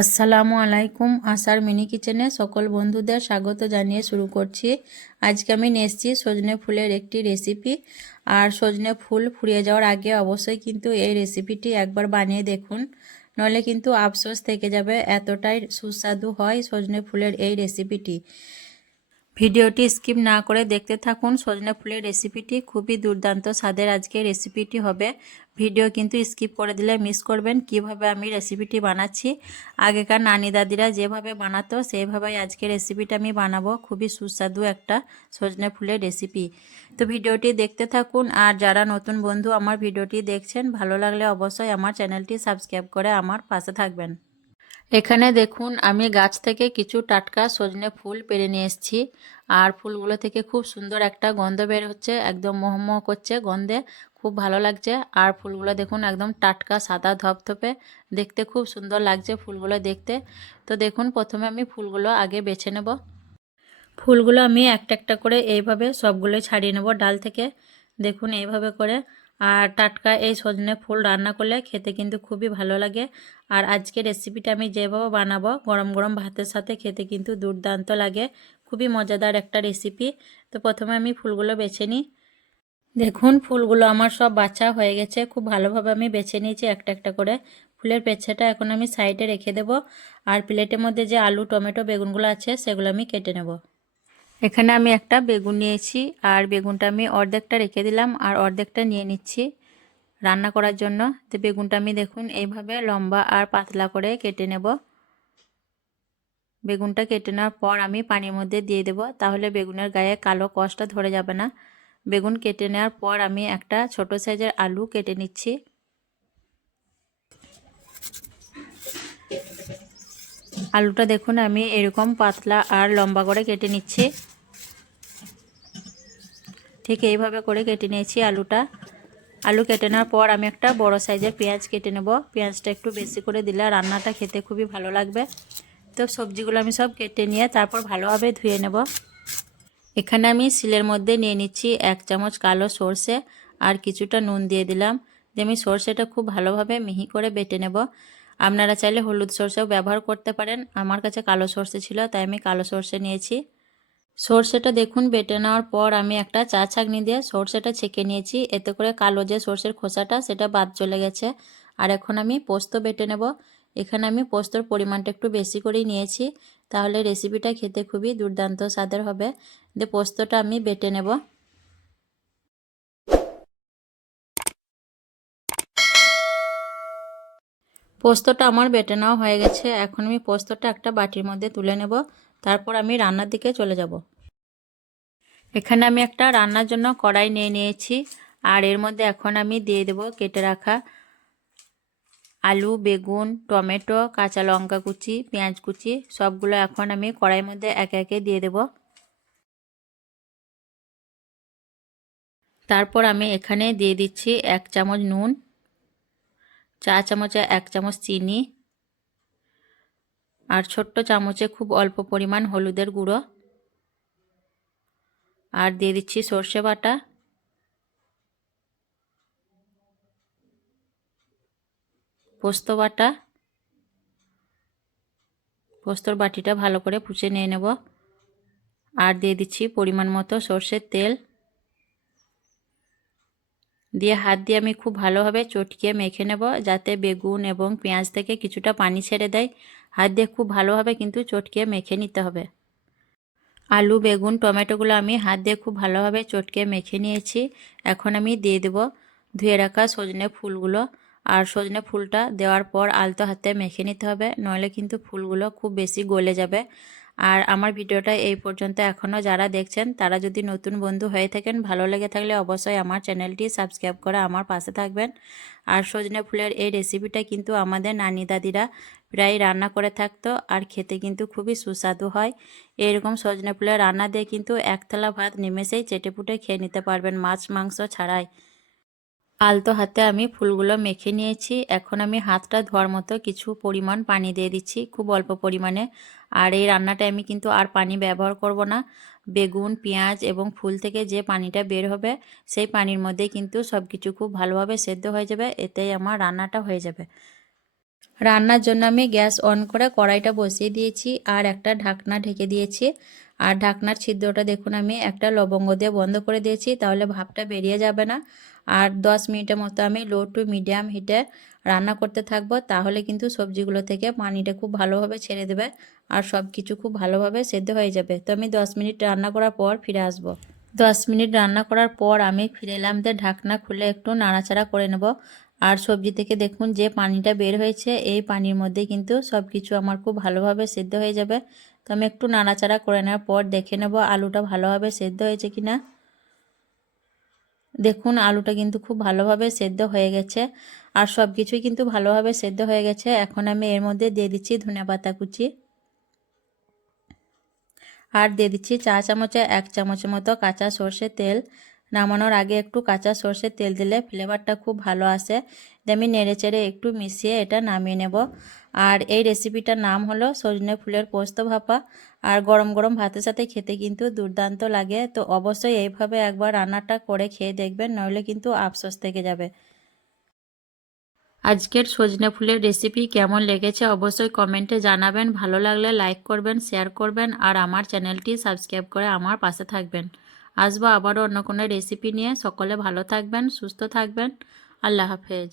আসসালামু আলাইকুম। আশার মিনি কিচেনে সকল বন্ধুদের স্বাগত জানিয়ে শুরু করছি। আজকে আমি নিয়ে এসেছি সজনে ফুলের একটি রেসিপি। আর সজনে ফুল ফুরিয়ে যাওয়ার আগে অবশ্যই কিন্তু এই রেসিপিটি একবার বানিয়ে দেখুন, নইলে কিন্তু আফসোস থেকে যাবে। এতটাই সুস্বাদু হয় সজনে ফুলের এই রেসিপিটি। ভিডিওটি স্কিপ না করে দেখতে থাকুন। সজনে ফুলের রেসিপিটি খুবই দুর্দান্ত স্বাদের আজকে রেসিপিটি হবে। ভিডিও কিন্তু স্কিপ করে দিলে মিস করবেন কিভাবে আমি রেসিপিটি বানাচ্ছি। আগেকার নানি দাদিরা যেভাবে বানাতো সেইভাবেই আজকে রেসিপিটা আমি বানাবো। খুবই সুস্বাদু একটা সজনে ফুলের রেসিপি। তো ভিডিওটি দেখতে থাকুন। আর যারা নতুন বন্ধু আমার ভিডিওটি দেখছেন, ভালো লাগলে অবশ্যই আমার চ্যানেলটি সাবস্ক্রাইব করে আমার পাশে থাকবেন। এখানে দেখুন আমি গাছ থেকে কিছু টাটকা সজনে ফুল পেড়ে নিয়ে এসেছি। আর ফুলগুলো থেকে খুব সুন্দর একটা গন্ধ বের হচ্ছে, একদম মহমহ করছে গন্ধে, খুব ভালো লাগছে। আর ফুলগুলো দেখুন একদম টাটকা সাদা ধপধপে, দেখতে খুব সুন্দর লাগছে ফুলগুলো দেখতে। তো দেখুন প্রথমে আমি ফুলগুলো আগে বেছে নেব। ফুলগুলো আমি একটা একটা করে এইভাবে সবগুলোই ছাড়িয়ে নেব ডাল থেকে, দেখুন এইভাবে করে। আর টাটকা এই সজনে ফুল রান্না করলে খেতে কিন্তু খুবই ভালো লাগে। আর আজকে রেসিপিটা আমি যেভাবে বানাবো গরম গরম ভাতের সাথে খেতে কিন্তু দুর্দান্ত লাগে, খুবই মজাদার একটা রেসিপি। তো প্রথমে আমি ফুলগুলো বেছে নিই। দেখুন ফুলগুলো আমার সব বাছা হয়ে গেছে, খুব ভালোভাবে আমি বেছে নিয়েছি একটা একটা করে। ফুলের পেছাটা এখন আমি সাইডে রেখে দেব। আর প্লেটের মধ্যে যে আলু টমেটো বেগুনগুলো আছে সেগুলো আমি কেটে নেব। এখানে আমি একটা বেগুন নিয়েছি, আর বেগুনটা আমি অর্ধেকটা রেখে দিলাম আর অর্ধেকটা নিয়ে নিচ্ছি রান্না করার জন্য। তো বেগুনটা আমি দেখুন এইভাবে লম্বা আর পাতলা করে কেটে নেব। বেগুনটা কেটে নেওয়ার পর আমি পানির মধ্যে দিয়ে দেব, তাহলে বেগুনের গায়ে কালো কষটা ধরে যাবে না। বেগুন কেটে নেওয়ার পর আমি একটা ছোট সাইজের আলু কেটে নিচ্ছি। আলুটা দেখুন আমি এরকম পাতলা আর লম্বা করে কেটে নিচ্ছি। ঠিক এইভাবে করে কেটে নিয়েছি আলুটা। আলু কেটে নেওয়ার পর আমি একটা বড় সাইজের পেঁয়াজ কেটে নেব। পেঁয়াজটা একটু বেশি করে দিলে রান্নাটা খেতে খুবই ভালো লাগবে। তো সবজিগুলো আমি সব কেটে নিয়ে তারপর ভালোভাবে ধুয়ে নেব। এখানে আমি শিলের মধ্যে নিয়ে নিচ্ছি 1 চামচ কালো সর্ষে, আর কিছুটা নুন দিয়ে দিলাম। দিয়ে আমি সর্ষেটা খুব ভালোভাবে মিহি করে বেটে নেব। আপনারা চাইলে হলুদ সর্ষেও ব্যবহার করতে পারেন, আমার কাছে কালো সর্ষে ছিল তাই আমি কালো সর্ষে নিয়েছি। সর্ষেটা দেখুন বেটে নেওয়ার পর আমি একটা চা ছাঁকনি দিয়ে সর্ষেটা ছেঁকে নিয়েছি, এতে করে কালো যে সর্ষের খোসাটা সেটা বাদ চলে গেছে। আর এখন আমি পোস্ত বেটে নেব। এখানে আমি পোস্তর পরিমাণটা একটু বেশি করেই নিয়েছি, তাহলে রেসিপিটা খেতে খুবই দুর্দান্ত স্বাদের হবে। দিয়ে পোস্তটা আমি বেটে নেব। পোস্তটা আমার বেটে নেওয়া হয়ে গেছে। এখন আমি পোস্তটা একটা বাটির মধ্যে তুলে নেব, তারপর আমি রান্নার দিকে চলে যাব। এখানে আমি একটা রান্নার জন্য কড়াই নিয়ে নিয়েছি, আর এর মধ্যে এখন আমি দিয়ে দেব কেটে রাখা আলু, বেগুন, টমেটো, কাঁচা লঙ্কা কুচি, পেঁয়াজ কুচি, সবগুলো এখন আমি কড়াইয়ের মধ্যে একে একে দিয়ে দেব। তারপর আমি এখানে দিয়ে দিচ্ছি 1 চামচ নুন, চা চামচে 1 চামচ চিনি, আর ছোট্ট চামচে খুব অল্প পরিমাণ হলুদের গুঁড়ো, আর দিয়ে দিচ্ছি সর্ষে বাটা, পোস্ত বাটা। পোস্তর বাটিটা ভালো করে পুছে নিয়ে নেব। আর দিয়ে দিচ্ছি পরিমাণ মতো সর্ষের তেল। দিয়ে হাত দিয়ে আমি খুব ভালোভাবে চটকিয়ে মেখে নেব, যাতে বেগুন এবং পেঁয়াজ থেকে কিছুটা পানি ছেড়ে দেয়। হাত দিয়ে খুব ভালোভাবে কিন্তু চটকিয়ে মেখে নিতে হবে। আলু, বেগুন, টমেটোগুলো আমি হাত দিয়ে খুব ভালোভাবে চটকে মেখে নিয়েছি। এখন আমি দিয়ে দেব ধুয়ে রাখা সজনে ফুলগুলো। আর সজনে ফুলটা দেওয়ার পর আলতো হাতে মেখে নিতে হবে, নইলে কিন্তু ফুলগুলো খুব বেশি গলে যাবে। আর আমার ভিডিওটা এই পর্যন্ত এখনও যারা দেখছেন তারা যদি নতুন বন্ধু হয়ে থাকেন, ভালো লেগে থাকলে অবশ্যই আমার চ্যানেলটি সাবস্ক্রাইব করে আমার পাশে থাকবেন। আর সজনে ফুলের এই রেসিপিটা কিন্তু আমাদের নানি দাদিরা প্রায় রান্না করে থাকতো, আর খেতে কিন্তু খুবই সুস্বাদু হয়। এরকম সজনে ফুলের রান্না দিয়ে কিন্তু এক থালা ভাত নিমেষেই চেটেপুটে খেয়ে নিতে পারবেন, মাছ মাংস ছাড়াই। আলতো হাতে আমি ফুলগুলো মেখে নিয়েছি। এখন আমি হাতটা ধোয়ার মতো কিছু পরিমাণ পানি দিয়ে দিচ্ছি, খুব অল্প পরিমাণে। আর এই রান্নাটায় আমি কিন্তু আর পানি ব্যবহার করব না। বেগুন, পেঁয়াজ এবং ফুল থেকে যে পানিটা বের হবে সেই পানির মধ্যে কিন্তু সব কিছু খুব ভালোভাবে সেদ্ধ হয়ে যাবে, এতেই আমার রান্নাটা হয়ে যাবে। রান্নার জন্য আমি গ্যাস অন করে কড়াইটা বসিয়ে দিয়েছি আর একটা ঢাকনা ঢেকে দিয়েছি। আর ঢাকনার ছিদ্রটা দেখুন আমি একটা লবঙ্গ দিয়ে বন্ধ করে দিয়েছি, তাহলে ভাপটা বেরিয়ে যাবে না। আর 10 মিনিটের মতো আমি লো টু মিডিয়াম হিটে রান্না করতে থাকবো, তাহলে কিন্তু সবজিগুলো থেকে পানিটা খুব ভালোভাবে ছেড়ে দেবে আর সব কিছু খুব ভালোভাবে সেদ্ধ হয়ে যাবে। তো আমি 10 মিনিট রান্না করার পর ফিরে আসবো। 10 মিনিট রান্না করার পর আমি ফিরে এলাম, দিয়ে ঢাকনা খুলে একটু নাড়াচাড়া করে নেব। আর সবজি থেকে দেখুন যে পানিটা বের হয়েছে, এই পানির মধ্যে কিন্তু সব কিছু আমার খুব ভালোভাবে সেদ্ধ হয়ে যাবে। তো আমি একটু নাড়াচাড়া করে নেওয়ার পর দেখে নেব আলুটা ভালোভাবে সেদ্ধ হয়েছে কিনা। দেখুন আলুটা কিন্তু খুব ভালোভাবে সেদ্ধ হয়ে গেছে আর সব কিছুই কিন্তু ভালোভাবে সেদ্ধ হয়ে গেছে। এখন আমি এর মধ্যে দিয়ে দিচ্ছি ধনেপাতা কুচি আর দিয়ে দিচ্ছি চা চামচে 1 চামচের মতো কাঁচা সর্ষের তেল। নামানোর আগে একটু কাঁচা সর্ষের তেল দিলে ফ্লেভারটা খুব ভালো আসে। আমি নেড়েচেড়ে একটু মিশিয়ে এটা নামিয়ে নেব। আর এই রেসিপিটার নাম হলো সজনে ফুলের পোস্ত ভাপা। আর গরম গরম ভাতের সাথে খেতে কিন্তু দুর্দান্ত লাগে। তো অবশ্যই এইভাবে একবার রান্নাটা করে খেয়ে দেখবেন, নইলে কিন্তু আফসোস থেকে যাবে। আজকের সজনে ফুলের রেসিপি কেমন লেগেছে অবশ্যই কমেন্টে জানাবেন। ভালো লাগলে লাইক করবেন, শেয়ার করবেন আর আমার চ্যানেলটি সাবস্ক্রাইব করে আমার পাশে থাকবেন। আসবো আবারও অন্য কোনো রেসিপি নিয়ে। সকলে ভালো থাকবেন, সুস্থ থাকবেন। আল্লাহ হাফেজ।